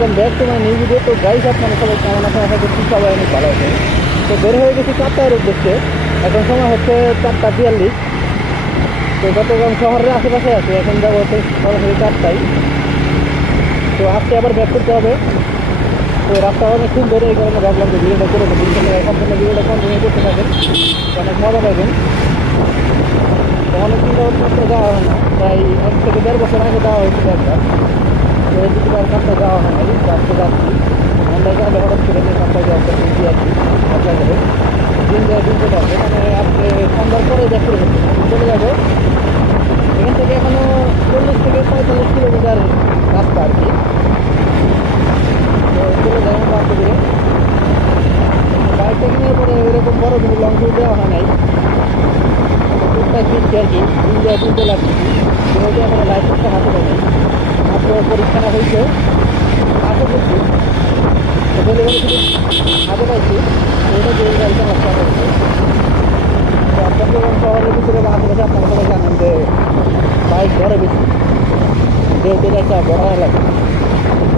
Welcome back to my new video. তো guys আপনারা সবাই কেমন আছেন? আশা করছি সবাই অনেক ভালো আছে। তো বের হয়ে গেছি 4টার উদ্দেশ্যে। এখন সময় হচ্ছে 4:42। তো চট্টগ্রাম শহরের আশেপাশে আছে, এখন যাবো হচ্ছে সরাসরি 4টায়। তো আজকে আবার ব্যাক করতে হবে। তো রাস্তা অনেক সুন্দর, এই কারণে ভাবলাম যে ভিডিওটা করে দেবো। সম্পূর্ণ ভিডিওটা কন্টিনিউ করতে থাকেন, অনেক মজা পাবেন। তো অনেকদিন যাওয়ার যাওয়া হয় না, প্রায় 1 থেকে 1.5 বছর আগে যাওয়া হয়েছিল একবার। তো এই দুটো কাজটা যাওয়া হয় নাই, আজকে যাচ্ছি। আমরা এখানে হঠাৎ করে যে কাজটা যাওয়া করতে আর কি মজা করে দিন চলে আসবে, মানে আজকে সন্ধ্যার পরে ব্যাক করে ফেলতে চলে যাবো। এখান থেকে এখনো 40 থেকে 45 কিলোমিটার রাস্তা আর কি। তো চলে যাই আমরা আস্তে করে। বাইকটা কিনে পরে এরকম বড় কোনো লং ট্যুর দেওয়া হয় নাই, টুকটাক দিচ্ছি আর কি। দিনতে লাগছি, যেহেতু আমার লাইসেন্সটা হাতে পাই, মাত্র পরীক্ষা না হয়েছে আশা করছি। তো ডেলিভারি শুধু হাতে পাইছি, এটা যে গাড়িটা নষ্ট হয়েছে। তো চট্টগ্রাম শহরের ভিতরে বা আশেপাশে আপনারা সবাই জানেন যে বাইক ধরে বেশি, যেহেতু এটা একটা বড় এলাকা,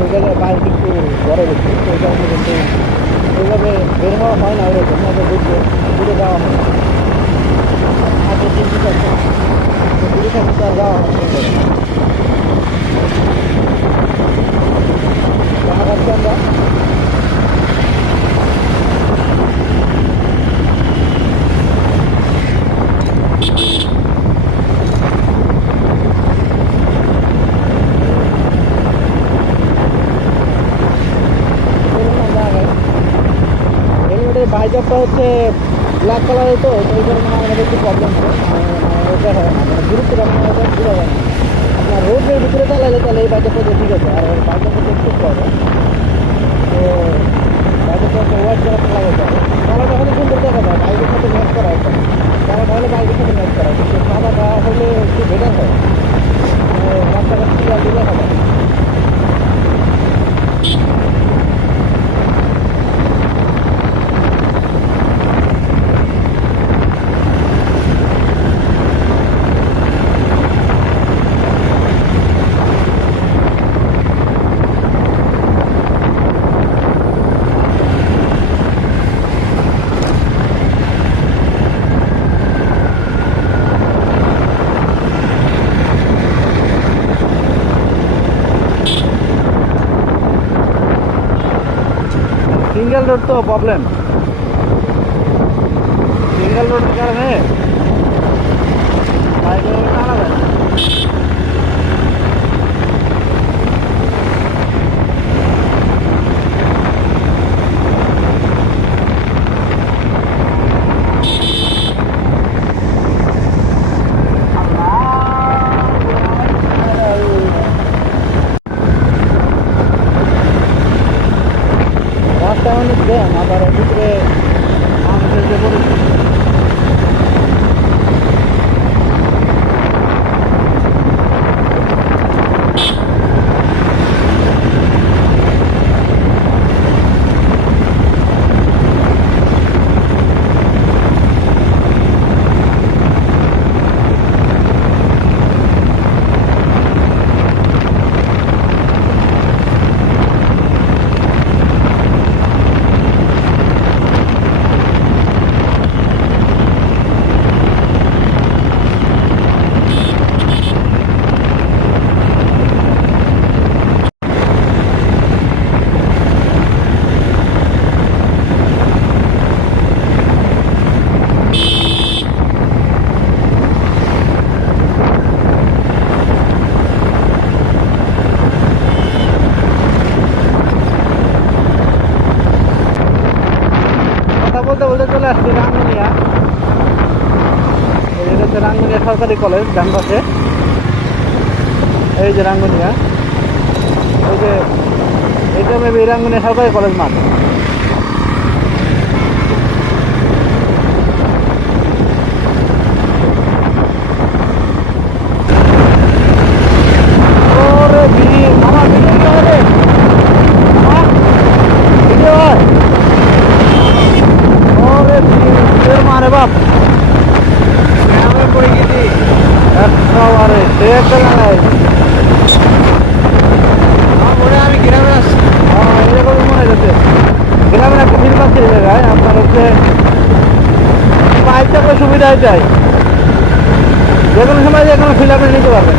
ওই জায়গায় বাইক একটু বড় বেশি। তো ওই কারণে কিন্তু ওইভাবে বের হওয়া হয় না, ওরকম ওদের ঘুরে যাওয়া হয় না। আগে চিন্তি থাকতো, তো ঘুরে থাকতে আর যাওয়া হয় না। আমরা হেলমেটের বাইজারটা হচ্ছে ব্ল্যাক কালারের, তো ওই কারণে আমাদের একটু প্রবলেম হয়, ওটা হয় না, মানে গুরুত্বটা মানে ওটা বোঝা যায় না। আপনার রোডের ভিতরে চালাইলে তাহলে এই বাইজারটা ঠিক আছে, আর বাইজারটা চেক করতে হবে। তো বাইজারটা হচ্ছে হোয়াইট কালারটা লাগাইতে হবে। কালারটা হলে সুন্দর দেখা যায়, বাইকের সাথে ম্যাচ করা একদম। কালারটা হলে বাইকের সাথে ম্যাচ করা, কিন্তু সাদাটা হলে একটু বেটার হয়, রাস্তাঘাট ক্লিয়ার দেখা যায়। সিঙ্গেল রোড তো প্রবলেম, সিঙ্গেল রোডের কারণে বাইকে টানা যায় না। রাস্তা অনেক জ্যাম, আবার ভিতরে মানুষের যে পরিস্থিতি। বলতে বলতে চলে আসছি রাঙ্গুনিয়া। এটা হচ্ছে রাঙ্গুনিয়া সরকারি কলেজ, ডান পাশে এই যে রাঙ্গুনিয়া, ওই যে এটা মেবি রাঙ্গুনিয়া সরকারি কলেজ মাঠ। মারে বাপ পড়ে গেছি একেবারে সে একটা জায়গায়, আমি গ্রামে আসছি। থাকলে সুবিধা এটাই, যে কোনো সময় যে কোনো ফিল আপনি নিতে পারবেন।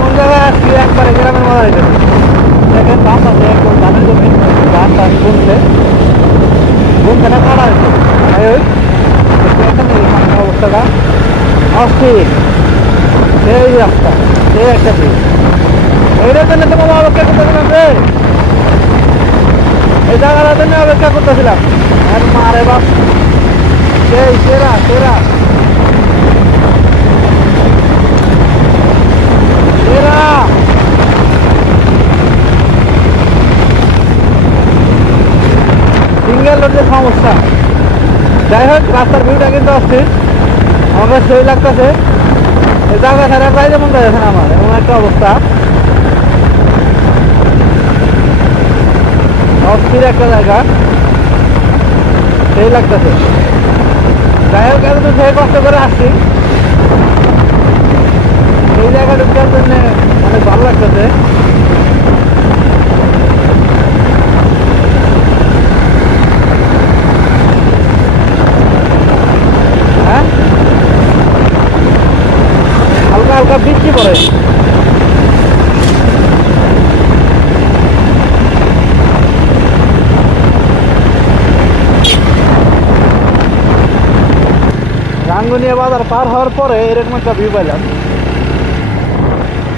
কোন জায়গায় আসছি একবারে গ্রামের মজা হয়ে যাবে। দেখেন বাম পাশে একদম ধানের জমি, ধান টান বুনছে, বুনছে না কাটা হয়েছে। তাই ওই এখানে সামনে অবস্থাটা অস্থির, সেই রাস্তা, সেই একটা দিক। এইটার জন্য তো বাবা অপেক্ষা করতেছিলাম রে, এই জায়গাটার জন্য অপেক্ষা করতেছিলাম। আর মারে বাপ, সেই সেরা সেরা সেরা। সিঙ্গেল রোডের সমস্যা। যাই হোক, রাস্তার ভিউটা কিন্তু অস্থির, আমাকে সেই লাগতেছে। এই জায়গা ছাড়া প্রায় যেমন যাচ্ছে না আমার, এমন একটা অবস্থা, অস্থির একটা জায়গা, সেই লাগতেছে। যাই হোক, এত তো সেই কষ্ট করে আসছি, এই জায়গাটা ঢুকার জন্য অনেক ভালো লাগতেছে। হ্যাঁ, হালকা হালকা বৃষ্টি পড়ে। রাঙ্গুনিয়া বাজার পার হওয়ার পরে এরকম একটা ভিউ পাইলাম,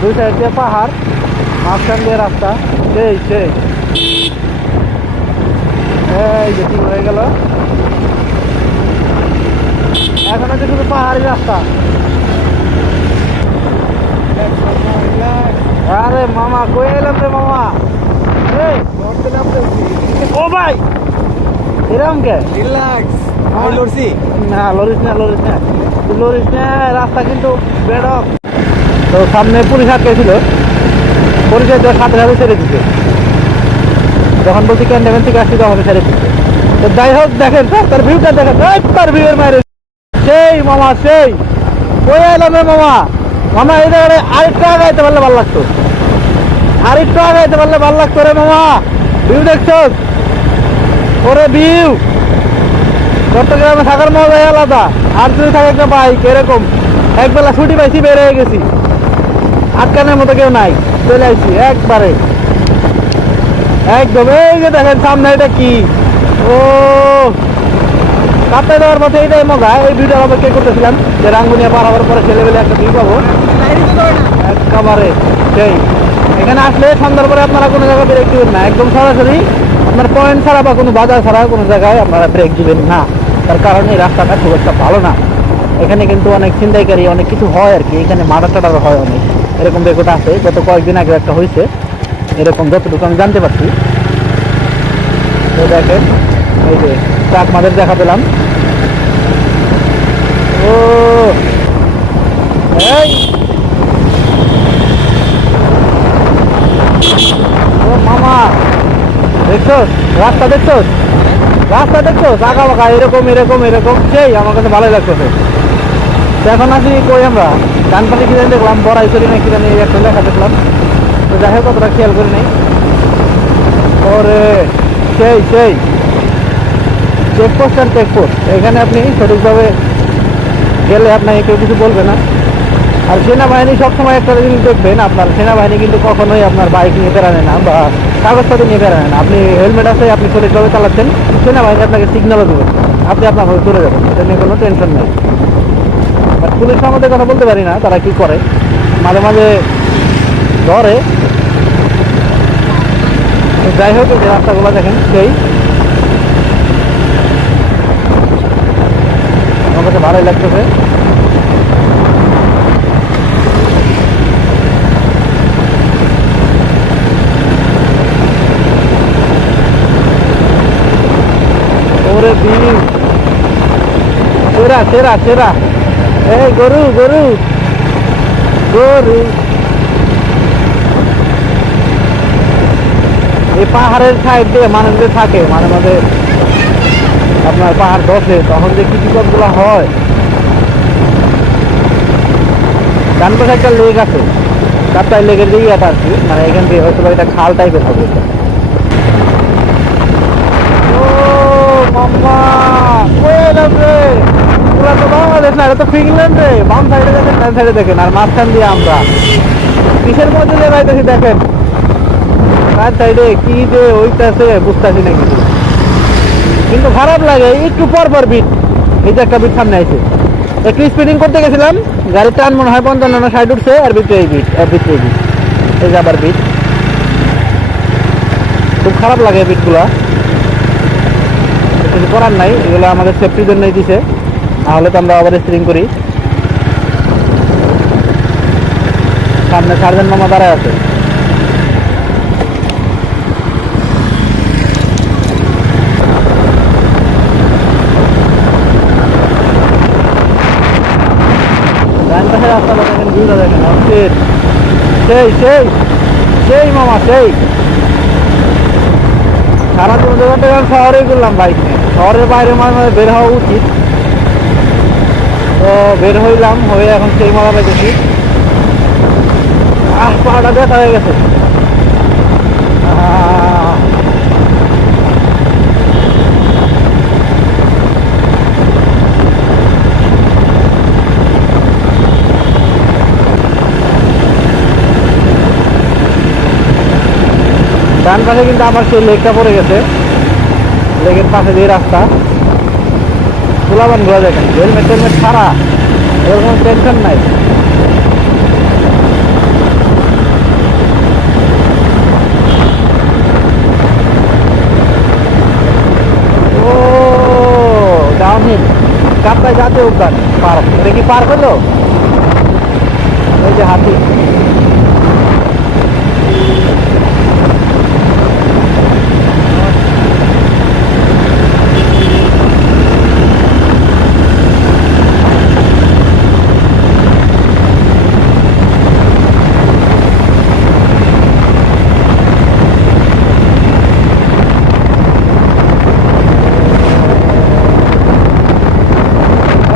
দুই সাইড দিয়ে পাহাড়, মাঝখান দিয়ে রাস্তা, সেই সেই এই যে ঠিক হয়ে গেল। এখন হচ্ছে শুধু পাহাড়ি রাস্তা। আরে মামা কই এলাম রে মামা, ও ভাই এরকম কে? রিল্যাক্স আমি লড়ছি। না লরিস না, লরিস না, লরিস না, রাস্তা কিন্তু বেড়ক। তো সামনে পুলিশ আটকেছিল, পুলিশের সাথে সাথে ছেড়ে দিচ্ছে, যখন বলছি ক্যান্টনমেন্ট থেকে আসছি তখন ছেড়ে দিচ্ছে। তো যাই হোক, দেখেন রাস্তার ভিউটা দেখেন, রাস্তার ভিউয়ের মায়ের সেই মামা, সেই কই এলাম রে মামা। মামা এই জায়গায় আরেকটু আগাইতে পারলে ভালো লাগতো, আরেকটু আগাইতে পারলে ভালো লাগতো রে মামা। ভিউ দেখছো? ওরে ভিউ, চট্টগ্রামে থাকার মজাই আলাদা। আর যদি থাকে একটা বাইক এরকম, একবেলা ছুটি পাইছি, বের হয়ে গেছি, আটকানোর মতো কেউ নাই, চলে আসছি একবারে একদম। এই যে দেখেন সামনে এটা কি, ও কাপড়ে দেওয়ার পথে এইটাই মজা। এই ভিডিওর অপেক্ষা করতেছিলাম যে রাঙ্গুনিয়া পার হওয়ার পরে ছেলেবেলে একটা ভিউ পাবো একেবারে সেই। এখানে আসলে সন্ধ্যার পরে আপনারা কোনো জায়গায় ব্রেক দিবেন না, একদম সরাসরি আপনার পয়েন্ট ছাড়া বা কোনো বাজার ছাড়া কোনো জায়গায় আপনারা ব্রেক দিবেন না। তার কারণ এই রাস্তাটা খুব একটা ভালো না, এখানে কিন্তু অনেক ছিনতাইকারী অনেক কিছু হয় আর কি, এখানে মার্ডার টাডার হয় অনেক, এরকম রেকর্ড আছে। গত কয়েকদিন আগে একটা হয়েছে এরকম, যতটুকু আমি জানতে পারছি। তো দেখেন এই যে ট্রাক মাদের দেখা পেলাম, ও এই ও মামা দেখছো রাস্তা, দেখছো রাস্তা, দেখছো আঁকা বাঁকা এরকম এরকম এরকম, সেই আমার কাছে ভালোই লাগতেছে। তো এখন আছি কই আমরা, ডানপালি কি জানি দেখলাম, বড়াই করি না কি জানি একটা লেখা দেখলাম। তো যাই হোক অতটা খেয়াল করি নাই। ওরে সেই সেই চেকপোস্ট আর চেকপোস্ট, এখানে আপনি সঠিকভাবে গেলে আপনাকে কেউ কিছু বলবে না। আর সেনাবাহিনী সবসময় একটা জিনিস দেখবেন, আপনার সেনাবাহিনী কিন্তু কখনোই আপনার বাইক নিয়ে বেড়ানে না বা কাগজপত্র নিয়ে বেড়ানে না। আপনি হেলমেট আছে, আপনি সঠিকভাবে চালাচ্ছেন, সেনাবাহিনী আপনাকে সিগন্যালও দেবেন, আপনি আপনার ভাবে চলে যাবেন, এটা নিয়ে কোনো টেনশন নেই। আর পুলিশ আমাদের কথা বলতে পারি না তারা কি করে, মাঝে মাঝে ধরে। যাই হোক, এই যে রাস্তাগুলো দেখেন, সেই আমার কাছে ভালোই লাগতেছে। ওরে ভিউ সেরা সেরা সেরা, এই গরু গরু গরু। এই পাহাড়ের সাইড দিয়ে মানুষ যে থাকে, মাঝে মাঝে আপনার পাহাড় ধসে, তখন যে কি বিপদগুলো হয়। ডান পাশে একটা লেক আছে, কাপ্তাই লেকের দিকে আর কি, মানে এখান থেকে হয়তো একটা খাল টাইপের হবে। ও মাম্মা কই এলাম রে, এগুলো তো বাংলাদেশ না, এটা তো ফিনল্যান্ড রে। বাম সাইডে দেখেন, ডান সাইডে দেখেন, আর মাঝখান দিয়ে আমরা কিসের মধ্যে যে যাইতেছি দেখেন। ডান সাইডে কি যে ওইটাছে বুঝতেছি না কিছু, কিন্তু খারাপ লাগে একটু পর পর বিট। এই যে একটা বিট সামনে আছে, একটু স্পিডিং করতে গেছিলাম, গাড়ির টান মনে হয় 55-60 উঠছে, আর ভিতরে এই বিট, আর ভিতরে এই বিট, এই যে আবার বিট। খুব খারাপ লাগে বিটগুলা, কিছু করার নাই, এগুলো আমাদের সেফটির জন্যই দিছে, নাহলে তো আমরা আবার স্পিডিং করি। সামনে সার্জেন্ট মামা দাঁড়ায় আছে। ডান পাশে রাস্তাটা দেখেন, ভিউটা দেখেন, অস্থির। সেই সেই সেই মামা সেই। সারা জীবন চট্টগ্রাম শহরেই করলাম বাইক নিয়ে, শহরের বাইরে মাঝে মাঝে বের হওয়া উচিত। তো বের হইলাম, হয়ে এখন সেই মারা পেয়েছি। পাহাড়টা ব্যথা হয়ে গেছে। ডান পাশে কিন্তু আমার সেই লেকটা পড়ে গেছে, লেকের পাশে দিয়ে রাস্তা। পোলাবান ঘোরা দেখেন, হেলমেট টেলমেট ছাড়া, এরকম টেনশন নাই। ও ডাউনহিল কাপ্তাই জাতীয় উদ্যান পার্ক, এটা কি পার্ক হলো? এই যে হাতি।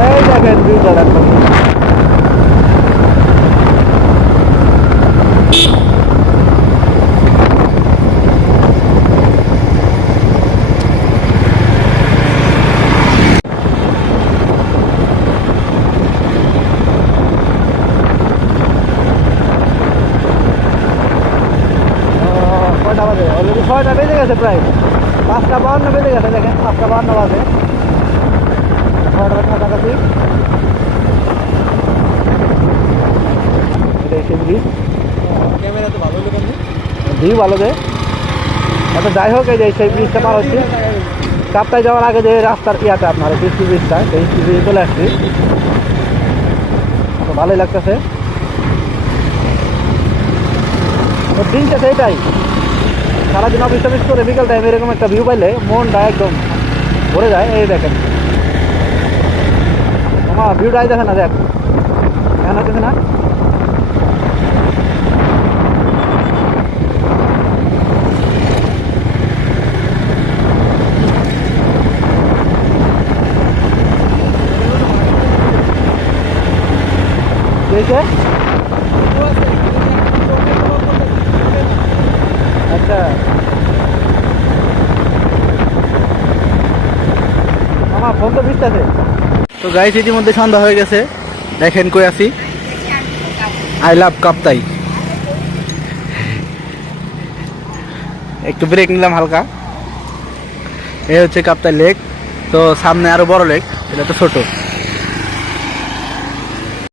এই দেখেন ভিউটা দেখেন। কয়টা বাজে? অলরেডি 6টা বেজে গেছে, প্রায় 5টা 52 বেজে গেছে। দেখেন 5টা 52 বাজে, 6টার কাছাকাছি। এটা সেই ব্রিজ, ক্যামেরা তো ভালো হলো বন্ধু। ভিউ ভালো দেয়। আচ্ছা যাই হোক, এই যে সেই ব্রিজটা পার হচ্ছে, কাপ্তাই যাওয়ার আগে যে রাস্তার ইয়াটা আপনার বৃষ্টি ব্রিজটা, সেই ব্রিজে চলে আসছি। তো ভালোই লাগতেছে। তো দিনটা সেইটাই, সারাদিন অফিস টফিস করে বিকেল টাইম এরকম একটা ভিউ পাইলে মনটা একদম ভরে যায়। এই দেখেন আমার ভিউটাই দেখেন না, দেখ কেন হচ্ছে না। দেখে আচ্ছা, আমার ফোন তো ভিজতেছে। তো গাইস ইতিমধ্যে সন্ধ্যা হয়ে গেছে, দেখেন কই আছি, আই লাভ কাপ্তাই। একটু ব্রেক নিলাম হালকা। এই হচ্ছে কাপ্তাই লেক। তো সামনে আরো বড় লেক, এটা তো ছোট।